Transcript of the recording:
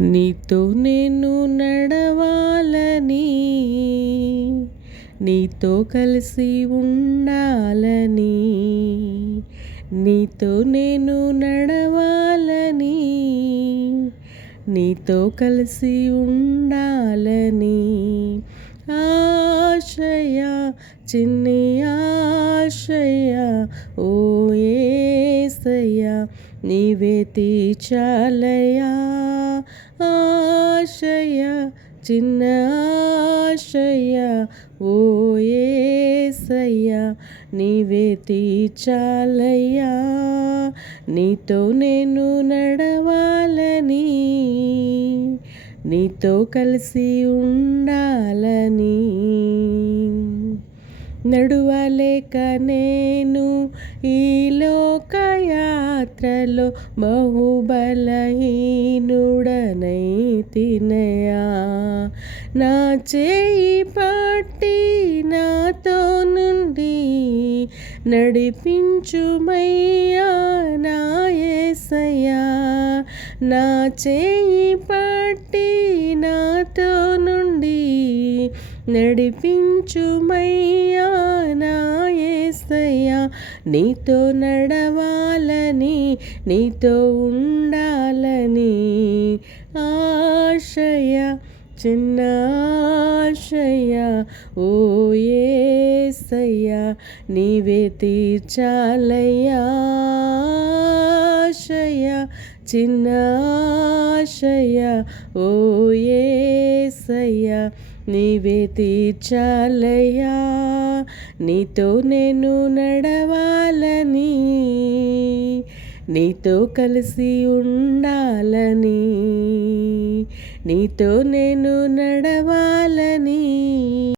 నీతో నేను నడవాలని, నీతో కలిసి ఉండాలని, నీతో నేను నడవాలని, నీతో కలిసి ఉండాలని ఆశయ, చిన్ని ఆశయ, ఓ యేసయ్యా నీవే తీర్చాలయ్యా. ఆశయ, చిన్న ఆశయ, ఓ యేసయ్యా నీవే తీర్చాలయ్యా. నీతో నేను నడవాలని, నీతో కలిసి ఉండాలని, నడువలేక నేను ఈ లోకయాత్రలో బహుబలహీనుడనైతినయా. నా చేయి పట్టి నాతో నుండి నడిపించుమయ్యా నా యేసయ్యా. నా చేయి పట్టి నాతో నుండి నడిపించుమయ్యా నా యేసయ్యా. నీతో నడవాలని, నీతో ఉండాలని ఆశయ, చిన్న ఆశయ, ఓ యేసయ్యా నీవే తీర్చాలయ్యా. ఆశయ, చిన్న ఆశయ, ఓ యేసయ్యా నీవే తీర్చాలయ్యా. నీతో నేను నడవాలని, నీతో కలిసి ఉండాలని, నీతో నేను నడవాలని,